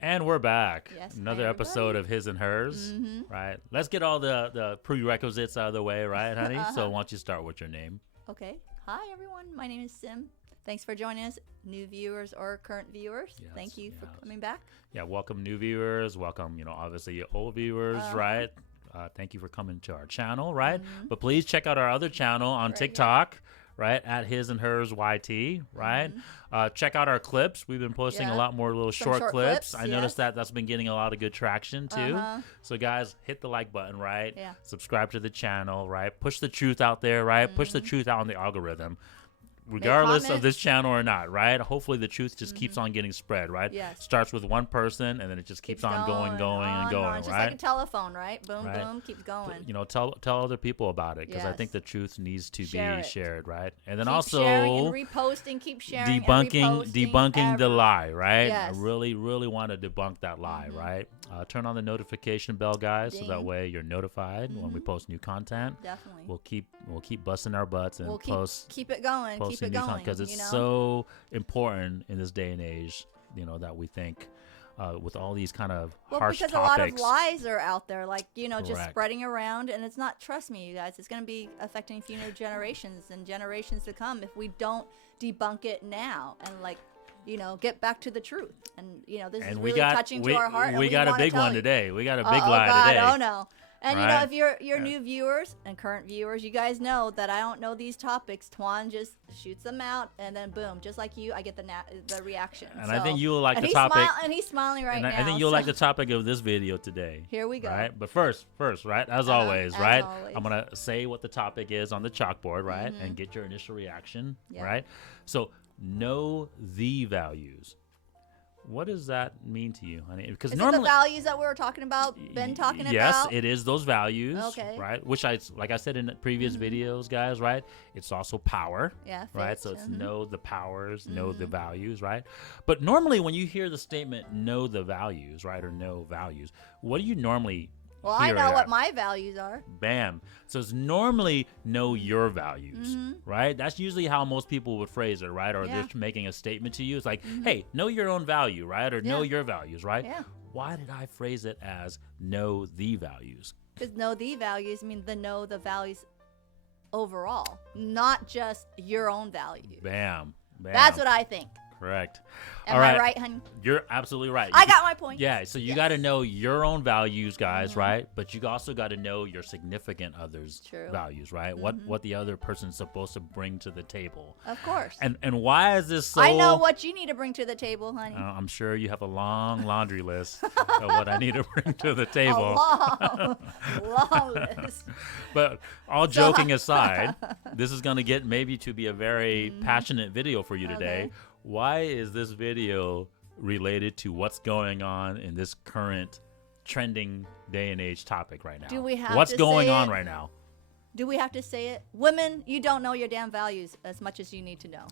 And we're back. Yes, Another hi, episode everybody. of His and Hers. Right. Let's get all the prerequisites out of the way, right, honey? So why don't you start with your name? Okay. Hi, everyone. My name is Sim. Thanks for joining us, new viewers or current viewers. Yes, Thank you for yes. coming back. Yeah, welcome new viewers. Welcome, obviously old viewers, right? Thank you for coming to our channel, right? But please check out our other channel on Right here. TikTok, right? At His and Hers YT, right? Check out our clips. We've been posting a Yeah. lot more little Some short short clips. clips, I noticed yes. that's been getting a lot of good traction too. So guys, hit the like button, right? Yeah. Subscribe to the channel, right? Push the truth out there, right? Push the truth out on the algorithm. Regardless of comments. this channel or not, right? Hopefully the truth just keeps on getting spread, right? Yes. Starts with one person and then it just keeps on going and on. going, Just right? like a telephone, right? Boom, Right. boom, keeps going. Tell other people about it because I Yes. think the truth needs to Share be it. shared, right? And then Keep also sharing and reposting, keep sharing debunking the ever. lie, right? Yes. I really want to debunk that lie, right? Turn on the notification bell, guys, so that Ding. way you're notified when we post new content. Definitely. We'll keep busting our butts and We'll post keep it going. Keep posting it new going. content because it's you know? so important in this day and age. That we think with all these kind of harsh because topics. a lot of lies are out there, like just Correct. spreading around, and it's not. Trust me, you guys, it's going to be affecting future generations and generations to come if we don't debunk it now and get back to the truth. And this is And really touching to our heart. and we got a wanna big tell one you. today. We got a big Oh lie God, today. oh no. And Right? if you're new viewers and current viewers, you guys know that I don't know these topics. Twan just shoots them out, and then boom, just like you, I get the reaction. And I think you'll like and the he's topic. and he's smiling right And now. I think you'll so- like the topic of this video today. Here we go. Right? But first, right? As always, as right? always. I'm going to say what the topic is on the chalkboard, right? And get your initial reaction, Yeah. right? So, know the values. What does that mean to you, honey? Because Is normally it the values that we were talking about, been talking yes, about? it is those values, Okay. right? Which like I said in previous videos, guys, right? It's also power, Yeah, right? fits, So it's mhm. know the powers, know the values, right? But normally when you hear the statement "know the values," right, or "know values," what do you normally Well, I hear know it what at? my values are. Bam. So it's normally know your values, right? That's usually how most people would phrase it, right? Or Yeah. they're making a statement to you. It's like, hey, know your own value, right? Or know Yeah. your values, right? Yeah. Why did I phrase it as know the values? Because know the values mean know the values overall, not just your own values. Bam. Bam. That's what I think. Correct. Am All I right, honey? You're absolutely right. I got my point. Yeah, so you Yes. got to know your own values, guys, right? But you also got to know your significant other's True. values, right? What the other person's supposed to bring to the table. Of course. And why is this so? I know what you need to bring to the table, honey. I'm sure you have a long laundry list of what I need to bring to the A table. long list. But all joking aside, this is going to get maybe to be a very passionate video for you today. Okay. Why is this video related to what's going on in this current trending day and age topic right now? Do we have what's to going say on it? right now? Do we have to say it? Women, you don't know your damn values as much as you need to know.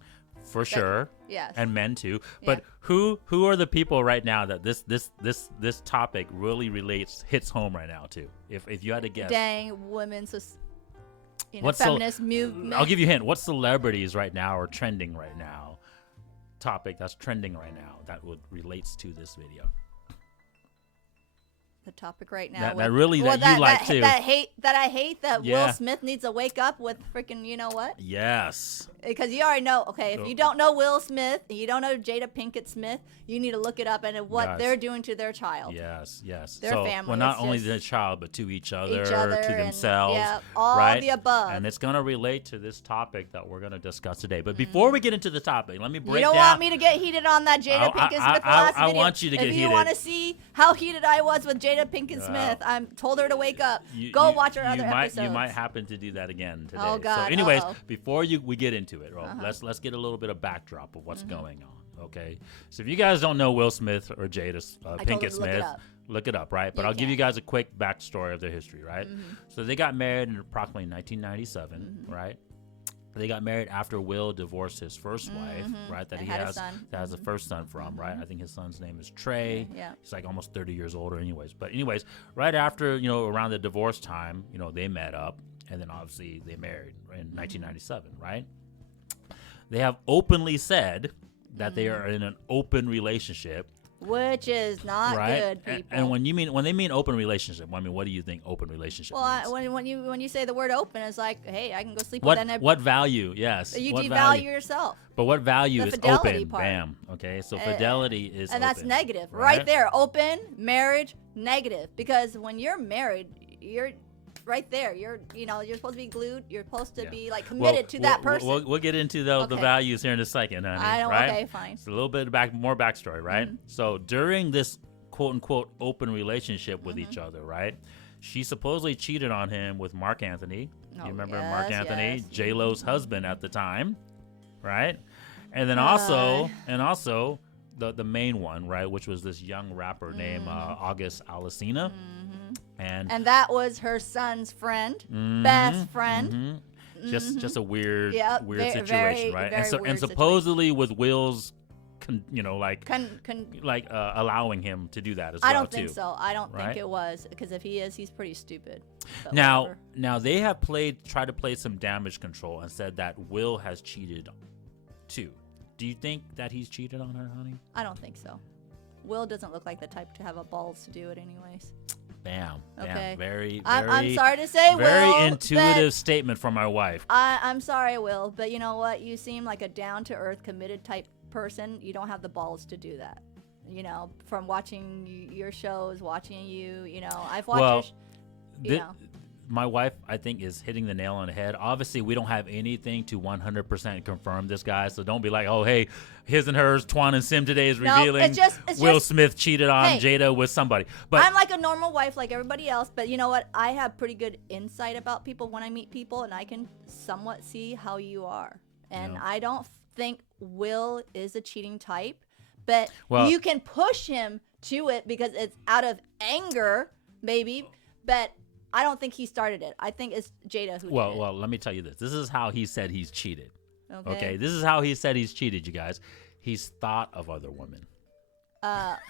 For sure. Yes. And men too. But who are the people right now that this topic really hits home right now to? If you had to guess. Dang, women, so What's feminist movement. I'll give you a hint. What celebrities right now are trending right now? Topic that's trending right now that would relates to this video. The topic right now. That really you like too. That I hate that Yeah. Will Smith needs to wake up with freaking you know what? Yes. Because you already know. Okay, if you don't know Will Smith, and you don't know Jada Pinkett Smith, you need to look it up and what Yes. they're doing to their child. Yes. Their so, family, well, not it's only just to the child, but to each other, and- to themselves. yeah, all right? the above. And it's going to relate to this topic that we're going to discuss today. But before we get into the topic, let me break You don't down. want me to get heated on that Jada Pinkett Smith last I video. want you to get If heated. you want to see how heated I was with Jada Pinkett Smith, I told her to wake up. Go watch our other episodes. You might happen to do that again today. Oh, God, So, anyways, uh-oh. before we get into it, let's get a little bit of backdrop of what's going on. Okay, so if you guys don't know Will Smith or Jada told Pinkett him to look it Smith, up. look it up, right? But You I'll give you can. guys a quick backstory of their history, right? So they got married in approximately 1997, right? They got married after Will divorced his first wife, right? That And he had a has son. that has a first son from, right? I think his son's name is Trey. Yeah. He's like almost 30 years older, anyways. But anyways, right after around the divorce time, they met up, and then obviously they married in 1997, right? They have openly said that they are in an open relationship Which is not good, people. And when they mean open relationship, I mean, what do you think open relationship means? Well, when you say the word open, it's like, hey, I can go sleep with anybody. What value? Yes. You what devalue value? yourself. But what value The is fidelity open? part. Bam. Okay, so fidelity is and open, that's negative, right there. Open marriage, negative, because when you're married, you're right there. You're supposed to be glued. You're supposed to be like committed to that person. We'll get into the values here in a second, honey. I don't. Right? Okay, fine. It's a little bit more backstory, right? Mm-hmm. So during this quote unquote open relationship with each other, right? She supposedly cheated on him with Mark Anthony. You remember Mark Anthony, yes. J-Lo's husband at the time, right? And then also the main one, right, which was this young rapper named August Alsina. And that was her son's friend, best friend. Just a weird situation, very, right? Very and supposedly with Will's, allowing him to do that as well. I don't think too, so. I don't right? think it was, because if he is, he's pretty stupid. Now they have tried to play some damage control and said that Will has cheated too. Do you think that he's cheated on her, honey? I don't think so. Will doesn't look like the type to have a balls to do it anyways. Bam. Okay. Very, I'm sorry to say, very Will, intuitive statement from my wife. I'm sorry, Will, but you know what? You seem like a down-to-earth, committed type person. You don't have the balls to do that. From watching your shows, watching you, I've watched my wife, I think, is hitting the nail on the head. Obviously, we don't have anything to 100% confirm this guy, so don't be like, oh, hey, His and Hers, Twan and Sim today is revealing Will Smith cheated on Jada with somebody. But I'm like a normal wife like everybody else, but you know what? I have pretty good insight about people when I meet people, and I can somewhat see how you are. And I don't think Will is a cheating type, but you can push him to it because it's out of anger, maybe, but I don't think he started it. I think it's Jada who did it. Well, let me tell you this. This is how he said he's cheated. Okay? This is how he said he's cheated, you guys. He's thought of other women.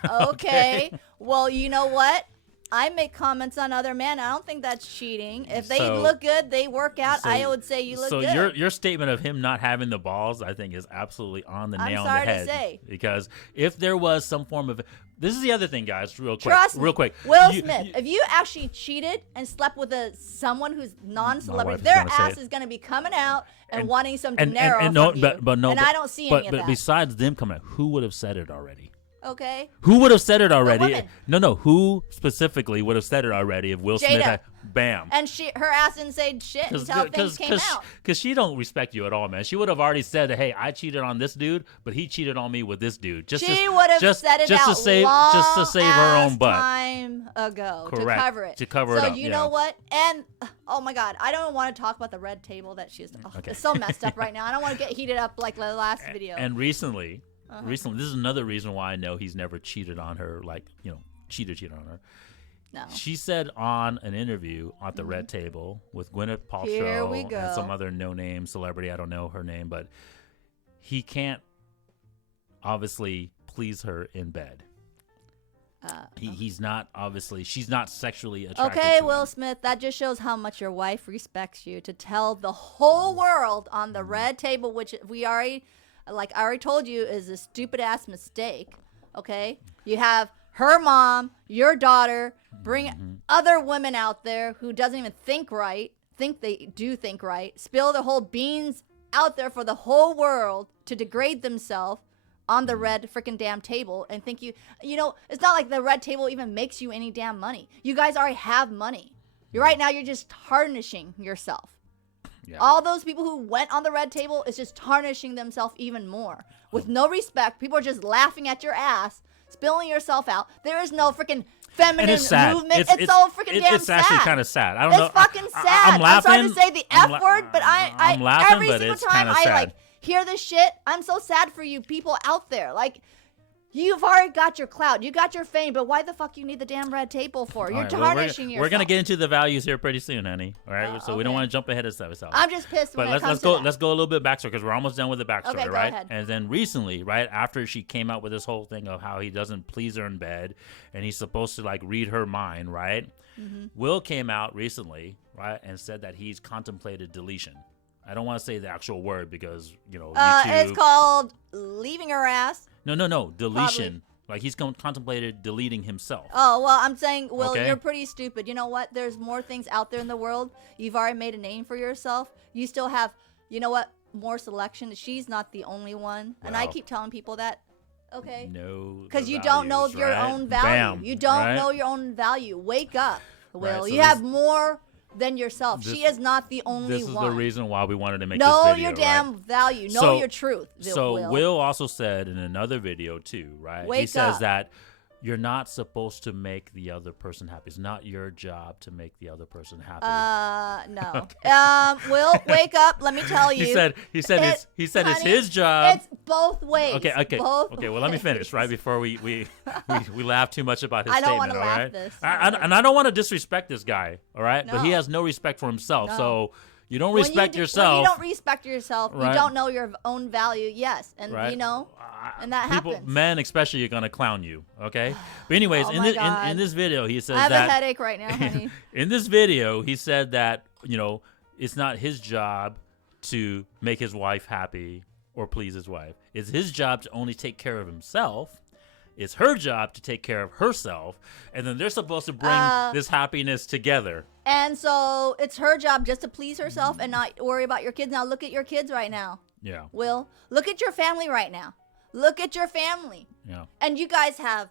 Okay. Well, you know what? I make comments on other men. I don't think that's cheating. If they look good, they work out. I would say you look good. So your statement of him not having the balls, I think, is absolutely on the nail on the head. I'm sorry to say. Because if there was some form of... This is the other thing, guys, real quick. Trust me. Real quick. Will Smith, if you actually cheated and slept with someone who's non-celebrity, their ass is going to be coming out and wanting some dinero from you. And I don't see any of that. But besides them coming out, who would have said it already? Okay. Who would have said it already? No. Who specifically would have said it already if Will Smith had... Bam. And her ass didn't say shit until things came out. Because she don't respect you at all, man. She would have already said, hey, I cheated on this dude, but he cheated on me with this dude. She would have said it just to save her own butt. Time ago. Correct. To cover it. To cover it up. So you know what? And, oh my God, I don't want to talk about the red table that she's... It's so messed up right now. I don't want to get heated up like the last video. And recently, this is another reason why I know he's never cheated on her, cheated on her. No. She said on an interview at the Red Table with Gwyneth Paltrow and some other no-name celebrity, I don't know her name, but he can't obviously please her in bed. He's not, obviously, she's not sexually attracted to him. Will Smith, that just shows how much your wife respects you to tell the whole world on the Red Table, which I already told you, is a stupid-ass mistake, okay? You have her mom, your daughter, bring other women out there who doesn't even think they do think right, spill the whole beans out there for the whole world to degrade themselves on the red freaking damn table and think it's not like the Red Table even makes you any damn money. You guys already have money. Right now you're just tarnishing yourself. Yeah. All those people who went on the Red Table is just tarnishing themselves even more. With no respect, people are just laughing at your ass, spilling yourself out. There is no freaking feminine movement. It's so freaking damn sad. It's actually kind of sad. I don't know. It's fucking sad. I'm laughing. I'm sorry to say the F word, but I'm laughing, every but single it's time sad. Hear this shit, I'm so sad for you people out there. You've already got your clout. You got your fame, but why the fuck you need the damn Red Table for? You're tarnishing yourself. We're going to get into the values here pretty soon, honey. All right? So we don't want to jump ahead of stuff. I'm just pissed when it comes to that. Let's go a little bit backstory because we're almost done with the backstory, okay, right? Go ahead. And then recently, right, after she came out with this whole thing of how he doesn't please her in bed and he's supposed to, read her mind, right? Mm-hmm. Will came out recently, right, and said that he's contemplated deletion. I don't want to say the actual word because, YouTube. It's called leaving her ass. No. Deletion. Probably. Like he's contemplated deleting himself. Oh, well, I'm saying, Will, Okay. you're pretty stupid. You know what? There's more things out there in the world. You've already made a name for yourself. You still have, you know what, more selection. She's not the only one. And I Wow. keep telling people that. Okay. No. Because you don't know your right? own value. Bam, You don't right? know your own value. Wake up, Will. Right, so You this- have more than yourself. this- She is not the only This is one. the reason why we wanted to make know this video, your damn right? value. Know So- your truth. So Will also said in another video too, right? He Wake says up. that you're not supposed to make the other person happy. It's not your job to make the other person happy. No. Will, wake up. Let me tell you. He said it's honey, his job. It's both ways. Okay. Both Okay. Well, let me finish right before we laugh too much about his I don't statement. wanna All laugh right. this. And I don't want to disrespect this guy. All right. But he No. has no respect for himself. No. So you don't When respect When yourself. you don't respect yourself, Right. you don't know your own value. Yes, and Right. you know, and that People, happens. men especially, are gonna clown you. Okay. But anyways, Oh in my this God. in this video, he says I have that a headache right now, honey. in this video, he said that, it's not his job to make his wife happy or please his wife. It's his job to only take care of himself. It's her job to take care of herself. And then they're supposed to bring this happiness together. And so it's her job just to please herself and not worry about your kids. Now look at your kids right now. Yeah. Will, look at your family right now. Look at your family. Yeah. And you guys have,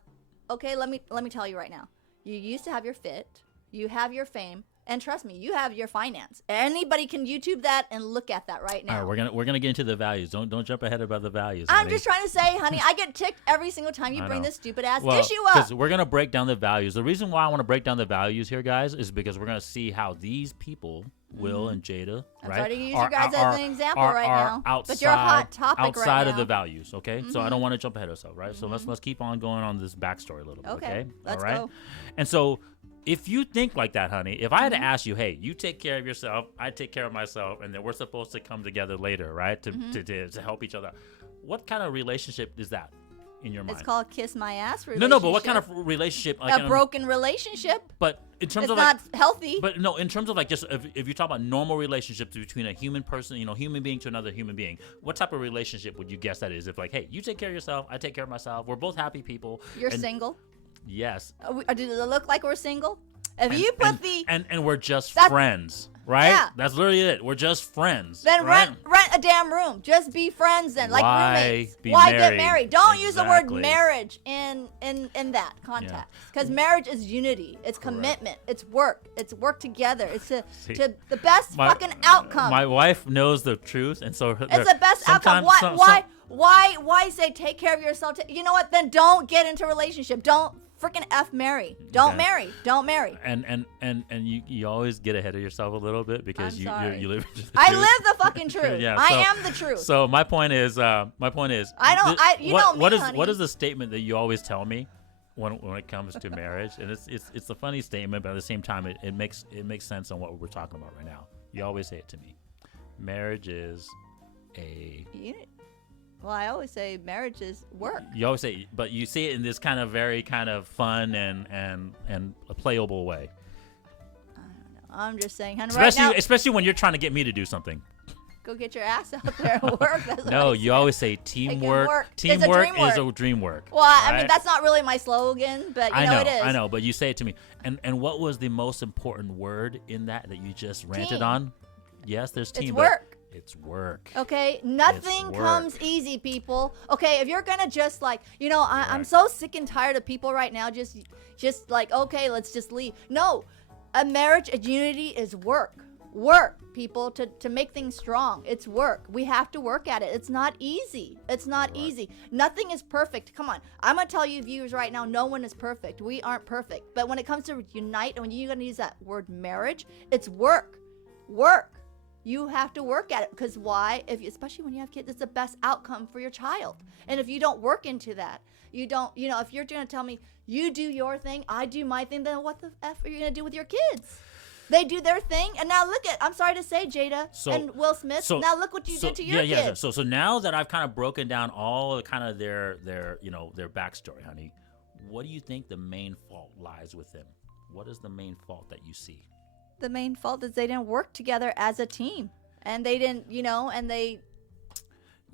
okay, let me tell you right now. You used to have your fit, you have your fame, and trust me, you have your finance. Anybody can YouTube that and look at that right now. All right, we're gonna get into the values. Don't jump ahead about the values. I'm honey. just trying to say, honey, I get ticked every single time you I bring know. this stupid ass Well, issue up. because we're gonna break down the values. The reason why I want to break down the values here, guys, is because we're gonna see how these people, Will and Jada, I'm right, sorry to use you guys as an example right now, outside, but you're a hot topic right outside of now. the values. Okay, so I don't want to jump ahead of ourselves, right? So let's keep on going on this backstory a little bit. Okay, let's all right. go. And so, if you think like that, honey, if I had Mm-hmm. to ask you, hey, you take care of yourself, I take care of myself, and then we're supposed to come together later, right, to help each other, what kind of relationship is that in your mind? It's called kiss my ass relationship. No, but what kind of relationship? Like, a broken relationship? But in terms It's of not like, healthy. but no, in terms of like just if you talk about normal relationships between a human person, human being to another human being, what type of relationship would you guess that is? If like, hey, you take care of yourself, I take care of myself, we're both happy people. You're and- single? Yes. Does it look like we're single? If And- you put and, the and we're just That's- friends, right? Yeah. That's literally it. We're just friends. then right? rent a damn room. Just be friends then, like Why roommates. be Why married? get married? Don't use the word Exactly. marriage in that context. Because marriage is unity. It's commitment. It's work. It's work together. It's to the best fucking outcome. My wife knows the truth, and so it's the best outcome. Why say take care of yourself? You know what? Then don't get into a relationship. Don't freaking marry. Don't Okay. marry. Don't marry. And you always get ahead of yourself a little bit because I'm you sorry. you live. The I truth. live the fucking truth. Yeah, I so- am the truth. So my point is. I don't- you what, know me, what is honey. what is the statement that you always tell me when it comes to marriage? And it's a funny statement, but at the same time, it makes sense on what we're talking about right now. You always say it to me. Marriage is a. Well, I always say marriage is work. You always say, but you say it in this kind of very kind of fun and a playable way. I'm just saying, honey, Especially right now, especially when you're trying to get me to do something. go get your ass out there and work. That's what No, I you say. always say teamwork. work. It's a Teamwork dream is work. a dream work. Well, I mean, right? that's not really my slogan, but you know it is. I know, but you say it to me. And what was the most important word in that you just ranted Team. on? Yes, there's team. It's but work. It's work. Okay, nothing It's comes work. easy, people. Okay, if you're gonna just like, I'm so sick and tired of people right now just like, okay, let's just leave. No, a marriage, a unity is work. Work, people, to make things strong. It's work. We have to work at it. It's not easy. It's not easy. Nothing is perfect. Come on. I'm going to tell you viewers right now, no one is perfect. We aren't perfect. But when it comes to unite, and when you're going to use that word marriage, it's work. Work. You have to work at it. Because why? Especially when you have kids, it's the best outcome for your child. And if you don't work into that, you don't, if you're going to tell me, you do your thing, I do my thing, then what the F are you going to do with your kids? They do their thing, and now look at, I'm sorry to say, Jada and Will Smith, now look what you did to your kids. So now that I've kind of broken down all kind of their backstory, honey, what do you think the main fault lies with them? What is the main fault that you see? The main fault is they didn't work together as a team, and they didn't,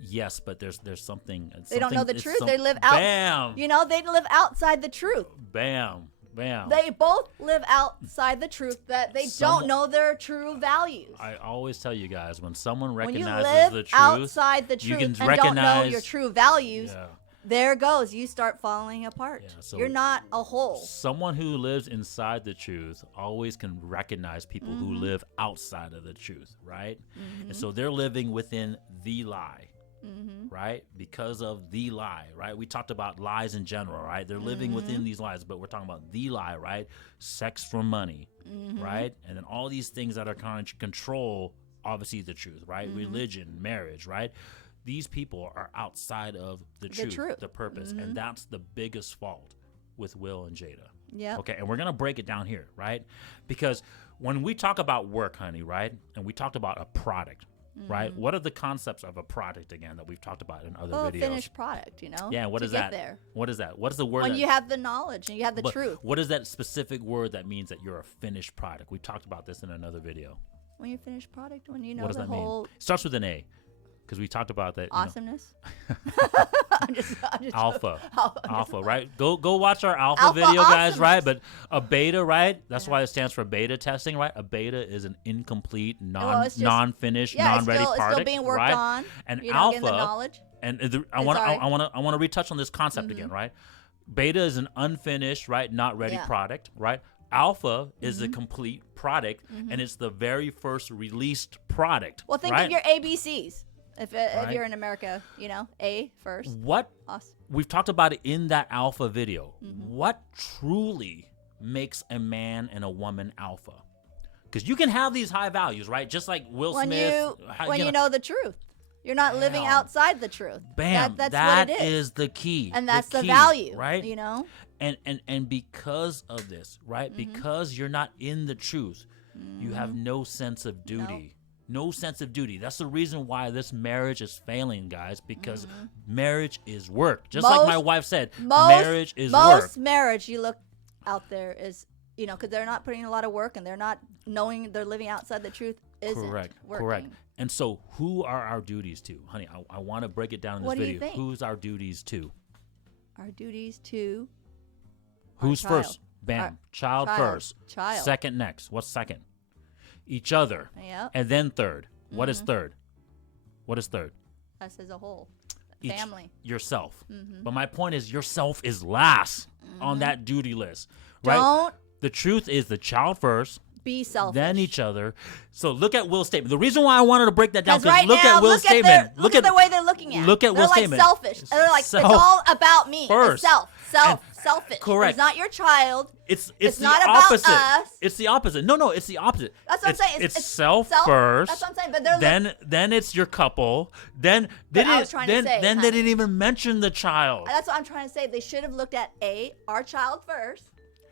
Yes, but there's something. They don't know the truth. They live out. Bam. You know, they live outside the truth. Bam. Bam. They both live outside the truth that they don't know their true values. I always tell you guys, when someone recognizes when you live the truth, outside the truth and don't know your true values, there goes. You start falling apart. Yeah, so you're not a whole. Someone who lives inside the truth always can recognize people who live outside of the truth, right? And so they're living within the lie. Right? Because of the lie, right? We talked about lies in general, right? They're living within these lies, but we're talking about the lie, right? Sex for money, right? And then all these things that are kind of control, obviously, the truth, right? Religion, marriage, right? These people are outside of the truth, the purpose. And that's the biggest fault with Will and Jada. Yeah. Okay, and we're going to break it down here, right? Because when we talk about work, honey, right? And we talked about a product, right? What are the concepts of a product again that we've talked about in other videos? Finished product, you know? Yeah, what is that? There. What is that? What is the word? When you have the knowledge and you have the truth. What is that specific word that means that you're a finished product? We talked about this in another video. When you're finished product, when you know what does the that whole... mean? It starts with an A. Because we talked about that. Awesomeness. I'm just alpha. Alpha, right? Go watch our alpha video, guys, right? But a beta, right? That's why it stands for beta testing, right? A beta is an incomplete, non-finished, non-ready product, it's still being worked on. And alpha, the knowledge. And I want to retouch on this concept again, right? Beta is an unfinished, right, not ready product, right? Alpha is a complete product, and it's the very first released product. Well, think of your ABCs. If you're in America, you know, A first. We've talked about it in that alpha video. What truly makes a man and a woman alpha? Because you can have these high values, right? Just like Will Smith. When you know the truth. You're not living outside the truth. Bam. That's that what it is the key. And that's the key, value, right? You know? And because of this, right? Because you're not in the truth, you have no sense of duty. No sense of duty. That's the reason why this marriage is failing, guys, because marriage is work. Just like my wife said, marriage is work. Most marriage you look out there is, you know, because they're not putting in a lot of work and they're not knowing they're living outside the truth isn't working. Correct. And so who are our duties to? Honey, I want to break it down in this video. Do you think? Who's our duties to? Our duties to Who's first? Bam. Child first. Child. Second next. What's second? Each other. Yep. And then third. What is third? What is third? Us as a whole. Family. Yourself. But my point is yourself is last on that duty list. Right? The truth is the child first. Be selfish. Then each other. So look at Will's statement. The reason why I wanted to break that down, because look at Will's statement. Look at the way they're looking at it. Look at Will's statement. They're like selfish. They're like, it's all about me. First. Selfish. Correct. It's not your child. It's the not opposite. About us. It's the opposite. No, it's the opposite. That's what I'm saying. It's self first. That's what I'm saying. But then it's your couple. Then they didn't even mention the child. That's what I'm trying to say. They should have looked at our child first.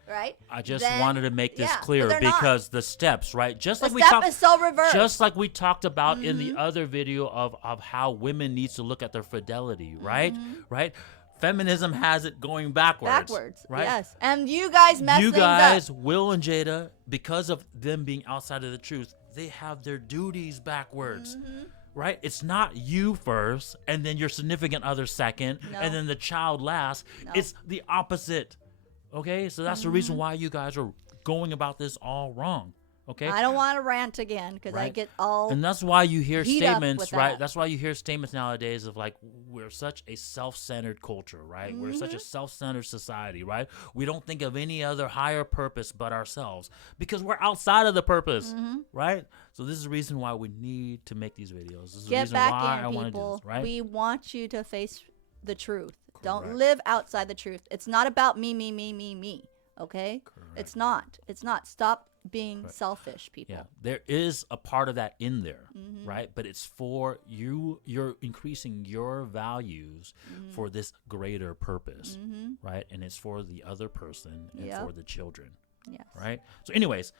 Right. I just wanted to make this clear because the steps, right? Just like is so reversed. Just like we talked about in the other video of how women needs to look at their fidelity, right? Right? Feminism has it going backwards. Right? Yes. And you guys mess things up. Will and Jada, because of them being outside of the truth, they have their duties backwards. Right? It's not you first and then your significant other second and then the child last. No. It's the opposite. Okay, so that's the reason why you guys are going about this all wrong. Okay, I don't want to rant again because I get all. And that's why you hear statements, right? That's why you hear statements nowadays of like, we're such a self-centered culture, right? We're such a self-centered society, right? We don't think of any other higher purpose but ourselves because we're outside of the purpose, right? So this is the reason why we need to make these videos. This is the reason why I want to do this, right? We want you to face the truth. Don't live outside the truth. It's not about me. Okay? Correct. It's not. Stop being selfish, people. Yeah. There is a part of that in there, right? But it's for you. You're increasing your values for this greater purpose, right? And it's for the other person and for the children. Yes. Right? So anyways,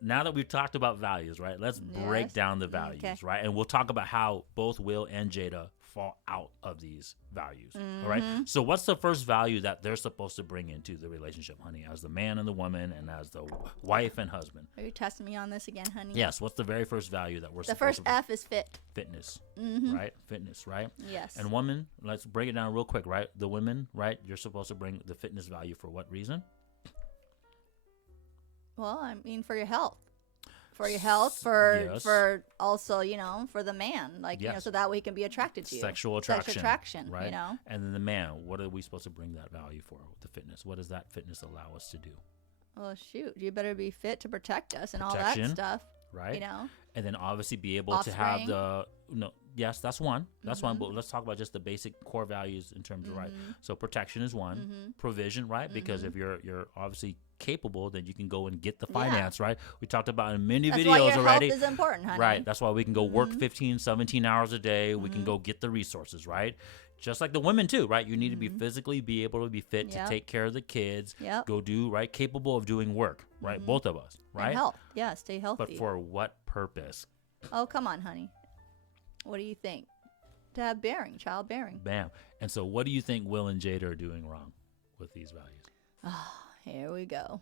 now that we've talked about values, right? Let's break down the values, right? And we'll talk about how both Will and Jada fall out of these values. All right. So what's the first value that they're supposed to bring into the relationship, honey, as the man and the woman and as the wife and husband? Are you testing me on this again, honey? Yes. What's the very first value that we're the supposed to first F is fit. Fitness, right? Fitness, right? Yes. And woman, let's break it down real quick, right? The women, right? You're supposed to bring the fitness value for what reason? Well, I mean, for your health. For your health, for also, you know, for the man, like, you know, so that way he can be attracted to you. Sexual attraction, right? You know. And then the man, what are we supposed to bring that value for? The fitness. What does that fitness allow us to do? Well, shoot, you better be fit to protect us and all that stuff, right? You know. And then obviously be able to have yes, that's one. That's one. But let's talk about just the basic core values in terms of, right? So protection is one. Provision, right? Because if you're obviously capable, then you can go and get the finance, right? We talked about in many videos why your already. Health is important, honey. Right. That's why we can go work 15, 17 hours a day. We can go get the resources, right? Just like the women too, right? You need to be physically be able to be fit to take care of the kids, go do, right? Capable of doing work, right? Both of us, right? And health. Yeah, stay healthy. But for what purpose? Oh, come on, honey. What do you think? To have childbearing. Bam. And so what do you think Will and Jada are doing wrong with these values? Oh, here we go.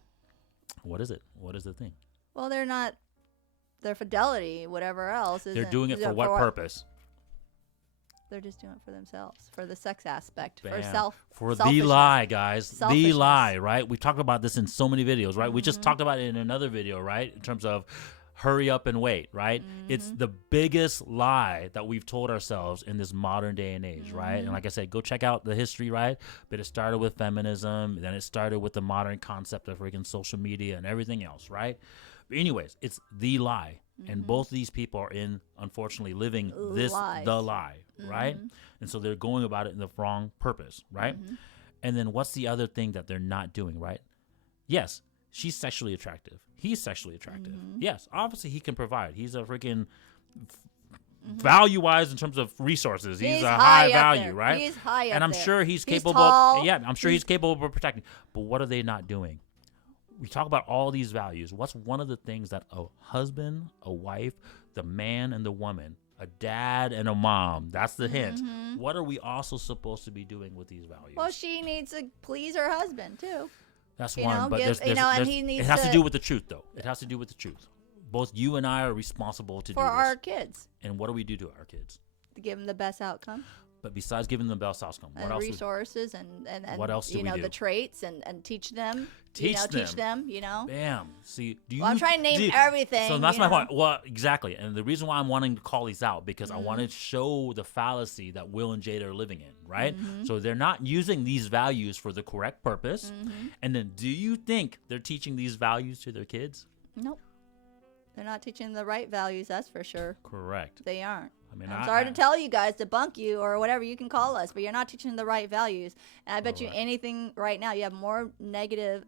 What is it? What is the thing? Well, they're not, their fidelity, whatever else. They're doing it for what purpose? They're just doing it for themselves, for the sex aspect, Bam. For the lie, guys. The lie, right? We talked about this in so many videos, right? We just talked about it in another video, right? In terms of hurry up and wait, right? It's the biggest lie that we've told ourselves in this modern day and age, right? And like I said, go check out the history, right? But it started with feminism, then it started with the modern concept of freaking social media and everything else, right? But anyways, it's the lie. And both these people are unfortunately living the lie, right? And so they're going about it in the wrong purpose, right? And then what's the other thing that they're not doing, right? Yes, she's sexually attractive. He's sexually attractive. Yes, obviously he can provide. He's a freaking value-wise in terms of resources. He's a high value, right? He's high up and I'm there. sure he's capable. Tall. Yeah, I'm sure he's capable of protecting. But what are they not doing? We talk about all these values. What's one of the things that a husband, a wife, the man and the woman, a dad and a mom, that's the hint. What are we also supposed to be doing with these values? Well, she needs to please her husband, too. That's one, but it has to do with the truth, though. It has to do with the truth. Both you and I are responsible to do this. For our kids. And what do we do to our kids? To give them the best outcome. But besides giving them the best outcome, what else? Resources and what else do we do? The traits and teach them. Teach them. Bam. See, I'm trying to name everything. So that's my point. Well, exactly. And the reason why I'm wanting to call these out because I want to show the fallacy that Will and Jada are living in, right? So they're not using these values for the correct purpose. And then do you think they're teaching these values to their kids? Nope. They're not teaching the right values, that's for sure. Correct. They aren't. I mean, I'm sorry to tell you guys, debunk you or whatever you can call us, but you're not teaching the right values. And I bet you anything right now, you have more negative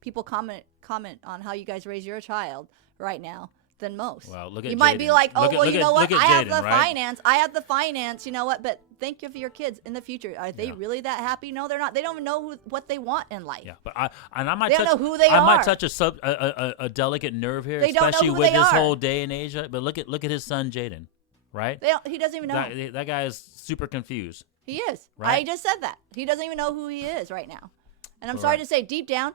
people comment on how you guys raise your child right now than most. Well, look at you might be like, you know what? I have the finance. I have the finance. You know what? But think of your kids in the future. Are they really that happy? No, they're not. They don't even know what they want in life. Yeah, but I might don't know who they are. I might touch a delicate nerve here, especially with this whole day and age. But look at his son Jaden, right? He doesn't even know. That guy is super confused. He is. Right? I just said that. He doesn't even know who he is right now. And I'm sorry to say, deep down,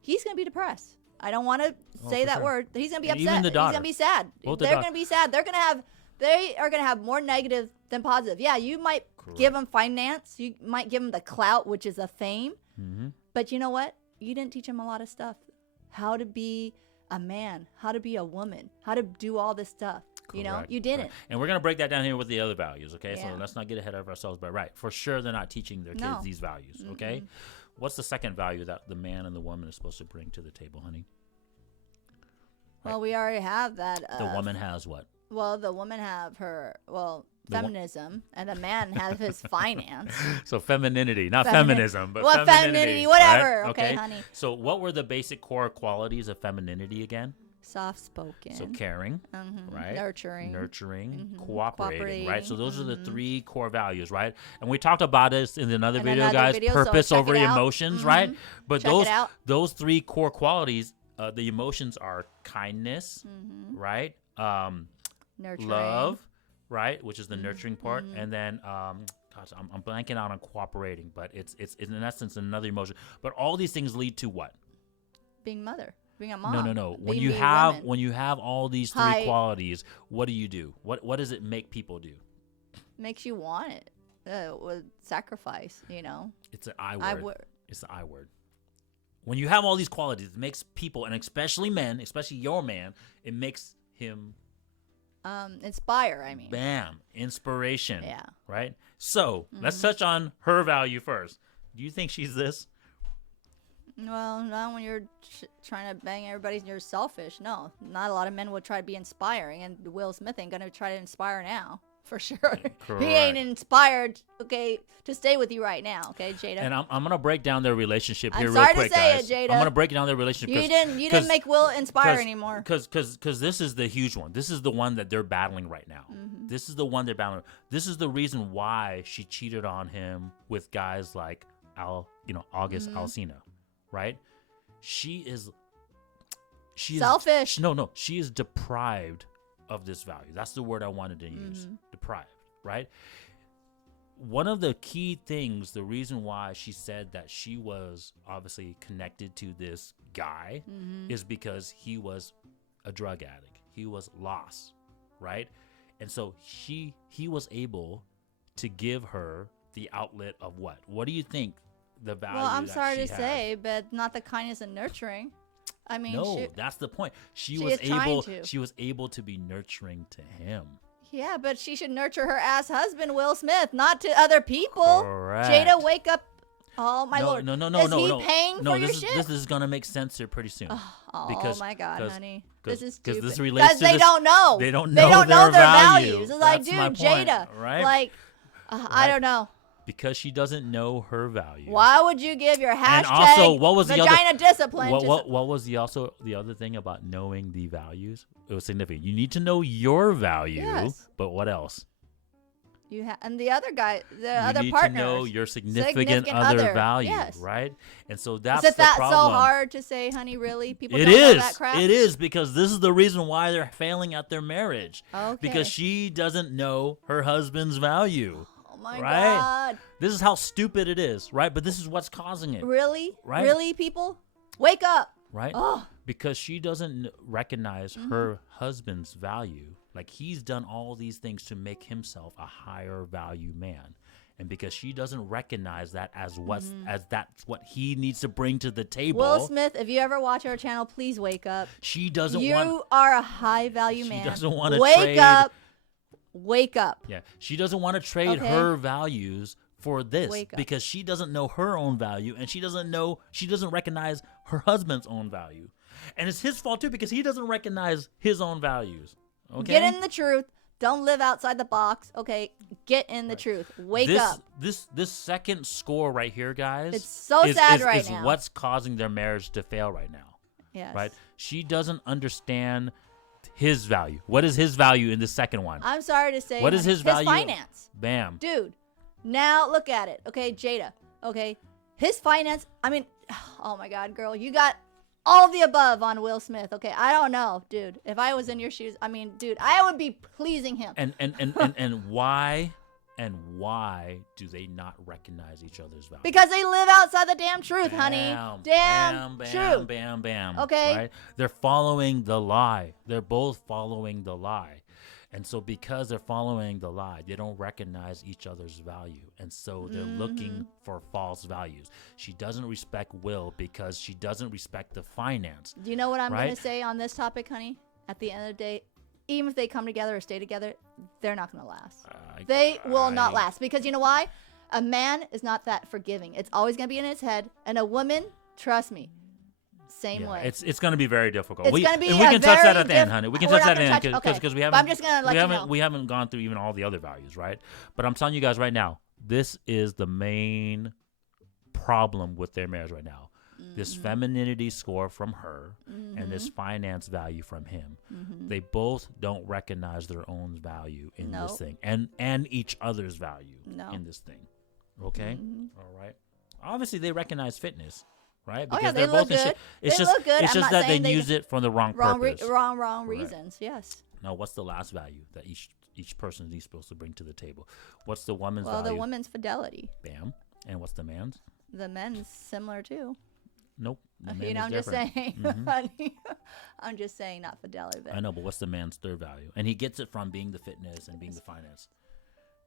he's going to be depressed. I don't want to say that word. He's going to be upset. Even the daughter. He's going to be sad. They're going to be sad. They are going to have more negative than positive. Yeah, you might give them finance. You might give them the clout, which is the fame. But you know what? You didn't teach them a lot of stuff. How to be a man, how to be a woman, how to do all this stuff. Correct. You didn't. And we're going to break that down here with the other values, okay? Yeah. So let's not get ahead of ourselves. But for sure they're not teaching their kids these values, okay? What's the second value that the man and the woman is supposed to bring to the table, honey? Well, we already have that. The woman has what? Well, the woman have feminism, and the man has his finance. So femininity, not feminism, but femininity, whatever. Right? Okay, honey. So what were the basic core qualities of femininity again? Soft-spoken. So caring, right? Nurturing, cooperating, right? So those are the three core values, right? And we talked about this in another video, guys. Purpose over emotions, right? But those three core qualities the emotions are kindness, right? Nurturing. Love, right? Which is the nurturing part. And then, gosh, I'm blanking out on cooperating, but it's in essence another emotion. But all these things lead to what? Being mother. Being a mom. No. When you have all these three qualities, what do? What does it make people do? Makes you want it. With sacrifice, It's an I word. It's the I word. When you have all these qualities, it makes people, and especially men, especially your man, it makes him inspire. Bam, inspiration. Yeah. Right. So let's touch on her value first. Do you think she's this? Well, not when you're trying to bang everybody. You're selfish. No, not a lot of men would try to be inspiring, and Will Smith ain't gonna try to inspire now. For sure. He ain't inspired, to stay with you right now, okay, Jada? And I'm going to break down their relationship here real quick, guys. I'm sorry to say it, Jada. I'm going to break down their relationship. You didn't make Will inspire anymore. Because this is the huge one. This is the one that they're battling right now. This is the one they're battling. This is the reason why she cheated on him with guys like August Alsina, right? She is selfish. She is deprived of this value. That's the word I wanted to use. Deprived, right? One of the key things, the reason why she said that she was obviously connected to this guy is because he was a drug addict. He was lost, right? And so he was able to give her the outlet of what? What do you think the value? Well, I'm sorry to say, but not the kindness and nurturing. That's the point. She was able to be nurturing to him. Yeah, but she should nurture her ass husband, Will Smith, not to other people. Correct. Jada, wake up. Oh, my Lord. No. Is he paying for your shit? This is going to make sense here pretty soon. Oh my God, honey. This is stupid. This relates to they don't know. They don't know their values. It's like, dude, Jada. Right? Like, I don't know. Because she doesn't know her value. Why would you give your hashtag and also, what was vagina discipline? What was the other thing about knowing the values? It was significant. You need to know your value, but what else? And the other guy, other partners. You need to know your significant other value, right? And so that's the problem. So hard to say, honey? Really, people don't know that crap. It is because this is the reason why they're failing at their marriage. Okay. Because she doesn't know her husband's value. Oh my God! This is how stupid it is, right? But this is what's causing it. Really? Right? Really, people, wake up! Right? Because she doesn't recognize her husband's value. Like, he's done all these things to make himself a higher value man. And because she doesn't recognize that as that's what he needs to bring to the table. Will Smith, if you ever watch our channel, please wake up. She doesn't You are a high value man. She doesn't want to wake up. Wake up. Yeah. She doesn't want to trade her values for this because she doesn't know her own value, and she doesn't recognize her husband's own value. And it's his fault too because he doesn't recognize his own values. Okay? Get in the truth. Don't live outside the box. Okay, get in the truth. Wake up. This second score right here, guys. It's so sad now. Is what's causing their marriage to fail right now. Yes. Right? She doesn't understand his value. What is his value in the second one? I'm sorry to say. What is his value? His finance. Bam. Dude, now look at it. Okay, Jada. Okay, his finance. Oh my God, girl, you got all the above on Will Smith. Okay, I don't know, dude. If I was in your shoes, dude, I would be pleasing him. And why? And why do they not recognize each other's value? Because they live outside the damn truth, honey. Damn truth. Bam. Okay. Right? They're following the lie. They're both following the lie. And so because they're following the lie, they don't recognize each other's value. And so they're looking for false values. She doesn't respect Will because she doesn't respect the finance. Do you know what I'm going to say on this topic, honey? At the end of the day, even if they come together or stay together, they're not going to last. They will not last. Because you know why? A man is not that forgiving. It's always going to be in his head. And a woman, trust me, same way. It's going to be very difficult. It's going to be we can touch that at the end, honey. We can touch that at the end because we haven't. I'm just going to let you know. We haven't gone through even all the other values, right? But I'm telling you guys right now, this is the main problem with their marriage right now. This femininity score from her and this finance value from him. They both don't recognize their own value in this thing and each other's value in this thing. Okay? All right. Obviously, they recognize fitness, right? Because they're both good. It's just good. It's just that they use it for the wrong purpose. Wrong reasons. Yes. Now, what's the last value that each person is supposed to bring to the table? What's the woman's value? Well, the woman's fidelity. Bam. And what's the man's? The men's similar too. Nope. I'm just saying. Mm-hmm. I'm just saying, not fidelity. But. I know, but what's the man's third value? And he gets it from being the fitness and being the finance.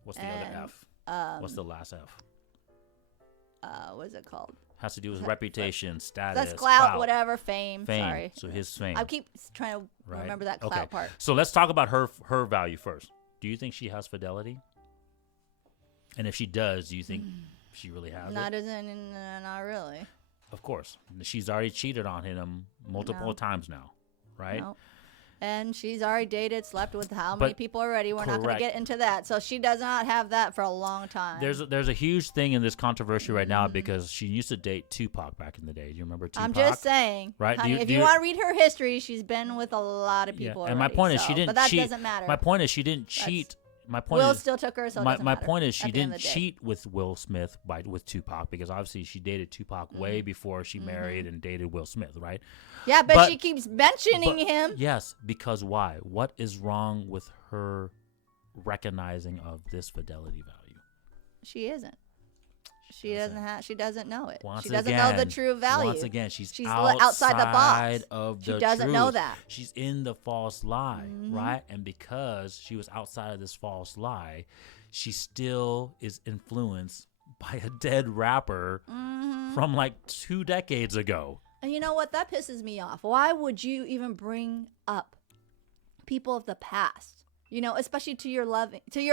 What's the other F? What's the last F? What is it called? Has to do with reputation, status. That's clout, whatever, fame. Sorry. So his fame. I keep trying to remember that clout part. So let's talk about her value first. Do you think she has fidelity? And if she does, do you think she really has it? Not really. Of course. She's already cheated on him multiple times now, right? No. And she's already dated, slept with how many people already? We're not going to get into that. So she does not have that for a long time. There's a huge thing in this controversy right now because she used to date Tupac back in the day. Do you remember Tupac? I'm just saying, right? Honey, if you want to read her history, she's been with a lot of people already. And my point is she didn't cheat. But that doesn't matter. My point is she didn't cheat. Will still took her, so it doesn't my matter point is she didn't cheat with Will Smith with Tupac because obviously she dated Tupac way before she married and dated Will Smith, right? Yeah, but she keeps mentioning him. Yes, because why? What is wrong with her recognizing of this fidelity value? She isn't. She doesn't know it. Once she doesn't know the true value. Once again, she's outside the box. Of the she doesn't truth. know that. She's in the false lie, right? And because she was outside of this false lie, she still is influenced by a dead rapper from like 2 decades ago. And you know what? That pisses me off. Why would you even bring up people of the past? You know, especially to your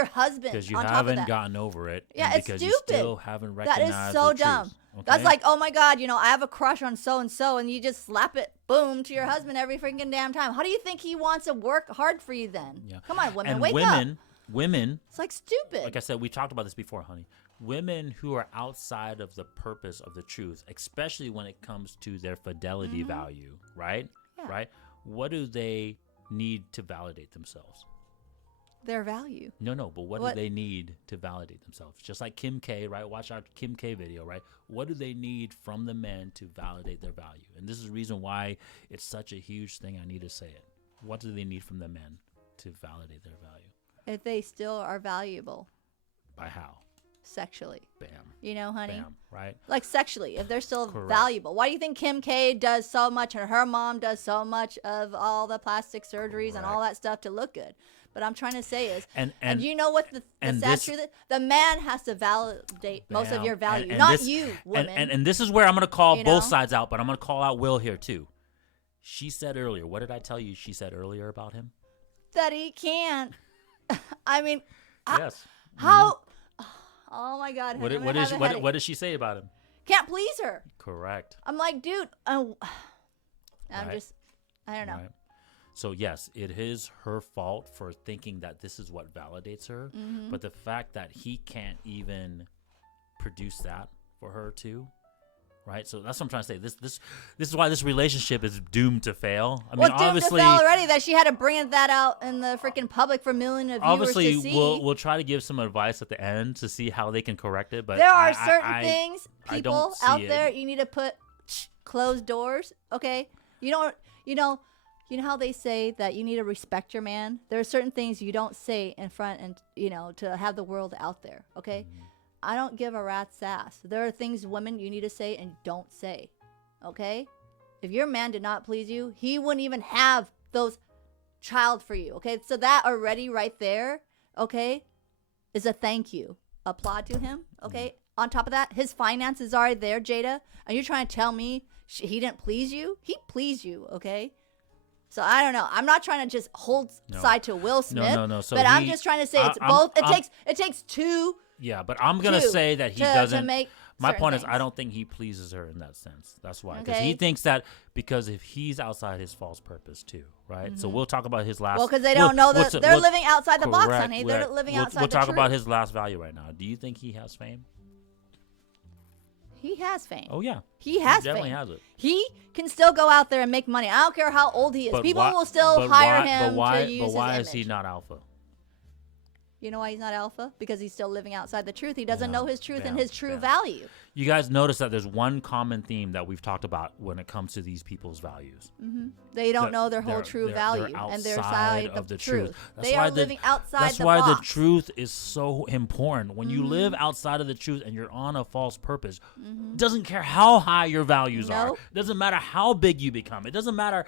husband. Because you haven't gotten over it. Yeah, it's because stupid. You still haven't recognized that is so dumb. Okay? That's like, oh my God, I have a crush on so and so, and you just slap it, boom, to your husband every freaking damn time. How do you think he wants to work hard for you then? Yeah. Come on, women, wake up. Women. It's like stupid. Like I said, we talked about this before, honey. Women who are outside of the purpose of the truth, especially when it comes to their fidelity value, right? Yeah. Right? What do they need to validate themselves? Their value. No, but what do they need to validate themselves? Just like Kim K, right? Watch our Kim K video, right? What do they need from the men to validate their value? And this is the reason why it's such a huge thing. I need to say it. What do they need from the men to validate their value? If they still are valuable. By how? Sexually. Bam. Honey? Bam, right? Like sexually, if they're still valuable. Why do you think Kim K does so much and her mom does so much of all the plastic surgeries and all that stuff to look good? But I'm trying to say is, and you know what the sad truth is? The man has to validate most of your value, not you, woman. And this is where I'm going to call both sides out, but I'm going to call out Will here too. She said earlier, what did I tell you she said earlier about him? That he can't. I mean, yes. How? Oh my God. What does she say about him? Can't please her. Correct. I'm like, dude, I don't know. Right. So yes, it is her fault for thinking that this is what validates her. But the fact that he can't even produce that for her too, right? So that's what I'm trying to say. This is why this relationship is doomed to fail. I mean, obviously, doomed to fail already. That she had to bring that out in the freaking public for millions of viewers to see. Obviously, we'll try to give some advice at the end to see how they can correct it. But there are certain things, people out there, you need to put closed doors. Okay, you know how they say that you need to respect your man? There are certain things you don't say in front and, to have the world out there, okay? I don't give a rat's ass. There are things, women, you need to say and don't say, okay? If your man did not please you, he wouldn't even have those child for you, okay? So that already right there, okay, is a thank you. Applaud to him, okay? On top of that, his finances are there, Jada, and you're trying to tell me he didn't please you? He pleased you, okay? So I don't know. I'm not trying to just hold side to Will Smith. No. So but I'm just trying to say it's both. It takes two. Yeah, but I'm gonna say that he doesn't. To make my point things. is, I don't think he pleases her in that sense. That's why, because he thinks that because if he's outside his false purpose too, right? So we'll talk about his last. Well, because they don't know that they're living outside the box, honey. They're living outside the truth. We'll talk about his last value right now. Do you think he has fame? He has fame. Oh, yeah. He has definitely fame. Has it. He can still go out there and make money. I don't care how old he is. People will still hire him to use his image. But why is he not alpha? You know why he's not alpha? Because he's still living outside the truth. He doesn't know his truth and his true yeah. value. You guys notice that there's one common theme that we've talked about when it comes to these people's values. Mm-hmm. They don't know their whole true value and their side of the truth. They are living outside the box. That's why the truth is so important. When you live outside of the truth and you're on a false purpose, it doesn't care how high your values are. It doesn't matter how big you become. It doesn't matter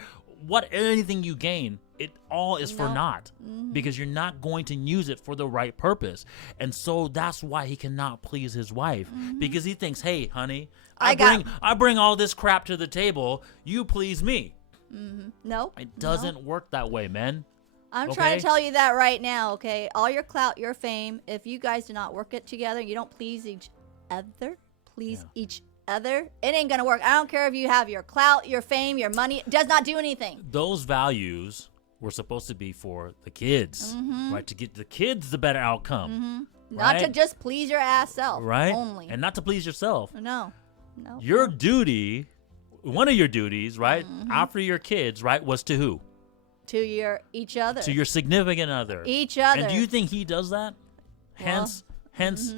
what anything you gain. It all is for naught because you're not going to use it for the right purpose. And so that's why he cannot please his wife because he thinks, hey, honey, I bring all this crap to the table. You please me. No. It doesn't work that way, man. I'm trying to tell you that right now, okay? All your clout, your fame, if you guys do not work it together, you don't please each other, each other, it ain't going to work. I don't care if you have your clout, your fame, your money. It does not do anything. Those values were supposed to be for the kids, right? To get the kids the better outcome. Right? Not to just please your ass self, right? Only. And not to please yourself. No. Your duty, one of your duties, right, after your kids, right, was to who? To each other. To your significant other. Each other. And do you think he does that? Hence,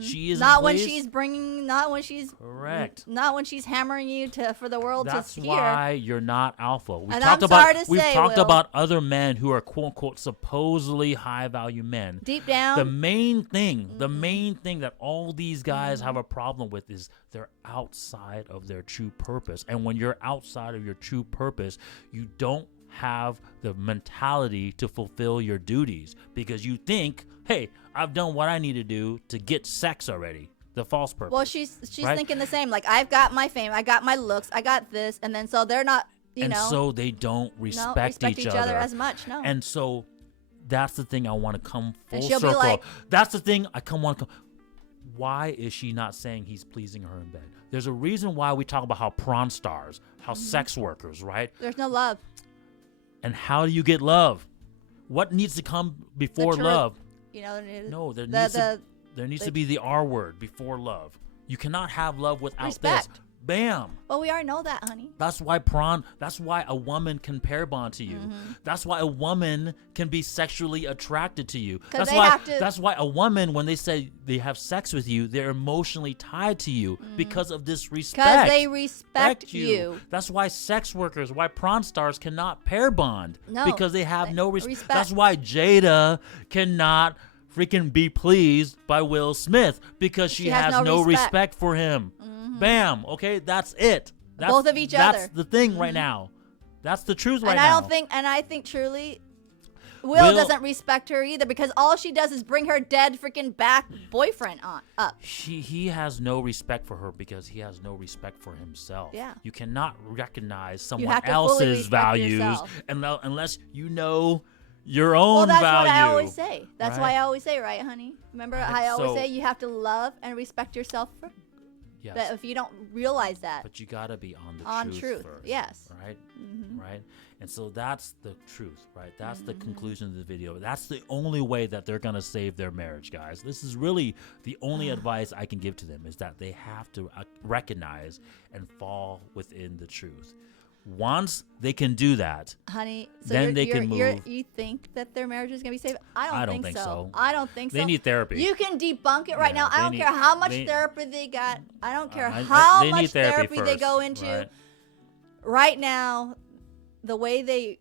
she isn't not pleased? when she's bringing, not when she's correct. Not when she's hammering you for the world to hear. That's why you're not alpha. We've talked about other men who are quote unquote supposedly high value men. Deep down, the main thing that all these guys have a problem with is they're outside of their true purpose. And when you're outside of your true purpose, you don't have the mentality to fulfill your duties because you think, hey, I've done what I need to do to get sex already. The false purpose. Well, she's right? Thinking the same. Like, I've got my fame, I got my looks, I got this, and then so they're not, and so they don't respect each other as much. No. And so that's the thing I want to come full circle. Be like, that's the thing I want to come. Why is she not saying he's pleasing her in bed? There's a reason why we talk about how prawn stars, how sex workers, right? There's no love. And how do you get love? What needs to come before love? You know, there needs to be the R word before love. You cannot have love without respect. This. Bam. Well, we already know that, honey. That's why a woman can pair bond to you. That's why a woman can be sexually attracted to you. That's why a woman, when they say they have sex with you, they're emotionally tied to you because of this respect. Because they respect you. That's why sex workers, why prawn stars cannot pair bond. No. Because they have no respect. That's why Jada cannot freaking be pleased by Will Smith because she has no respect for him. Bam. Okay, that's it. Both of each other. That's the thing right now. That's the truth right now. I think truly, Will doesn't respect her either because all she does is bring her dead freaking back boyfriend up. He has no respect for her because he has no respect for himself. Yeah. You cannot recognize someone else's values unless you know your own value. That's what I always say. That's why I always say, right, honey? Remember, I always say you have to love and respect yourself first. Yes. But if you don't realize that. But you got to be on the truth first. Yes. Right? Right? And so that's the truth, right? That's the conclusion of the video. That's the only way that they're going to save their marriage, guys. This is really the only advice I can give to them is that they have to recognize and fall within the truth. Once they can do that, honey, so then they can move. You think that their marriage is going to be saved? I don't think so. I don't think so. They need therapy. You can debunk it right now. I don't care how much therapy they got. I don't care how much therapy they go into. Right now, the way they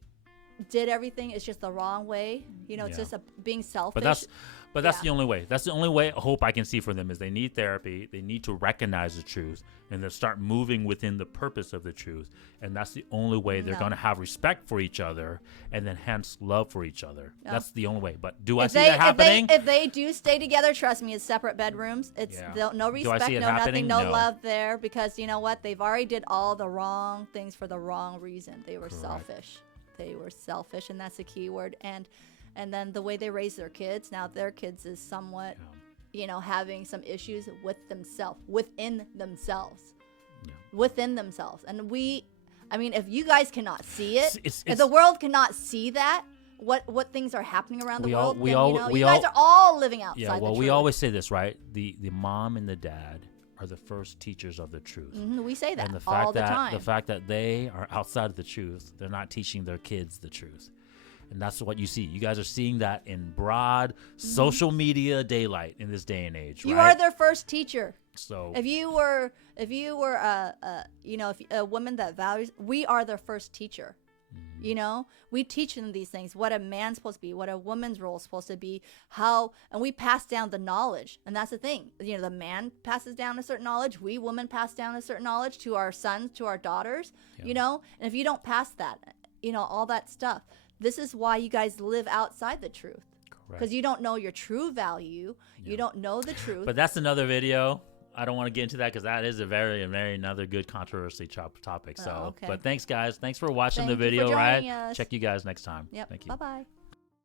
did everything is just the wrong way. You know, it's just being selfish. But that's the only way. That's the only way hope I can see for them is they need therapy. They need to recognize the truth and then start moving within the purpose of the truth. And that's the only way they're going to have respect for each other and then hence love for each other. No. That's the only way. But I see that happening? If they do stay together, trust me, it's separate bedrooms. It's no respect, no nothing, no love there because you know what? They've already did all the wrong things for the wrong reason. They were selfish. They were selfish, and that's the key word. And then the way they raise their kids, now their kids is somewhat, having some issues with themselves, within themselves. And if you guys cannot see it, if the world cannot see that, what things are happening around the world, you guys are all living outside the truth. We always say this, right? The mom and the dad are the first teachers of the truth. We say that and all the time. The fact that they are outside of the truth, they're not teaching their kids the truth. And that's what you see. You guys are seeing that in broad social media daylight in this day and age. You right? are their first teacher. So if you were a woman that values, we are their first teacher. You know, we teach them these things, what a man's supposed to be, what a woman's role is supposed to be, and we pass down the knowledge. And that's the thing. You know, the man passes down a certain knowledge. We women pass down a certain knowledge to our sons, to our daughters, you know. And if you don't pass that, you know, all that stuff, this is why you guys live outside the truth. Because you don't know your true value. You don't know the truth. But that's another video. I don't want to get into that because that is a very another good controversy topic. So, okay. But thanks, guys. Thanks for watching the video. Right? Us. Check you guys next time. Yep. Thank you. Bye-bye.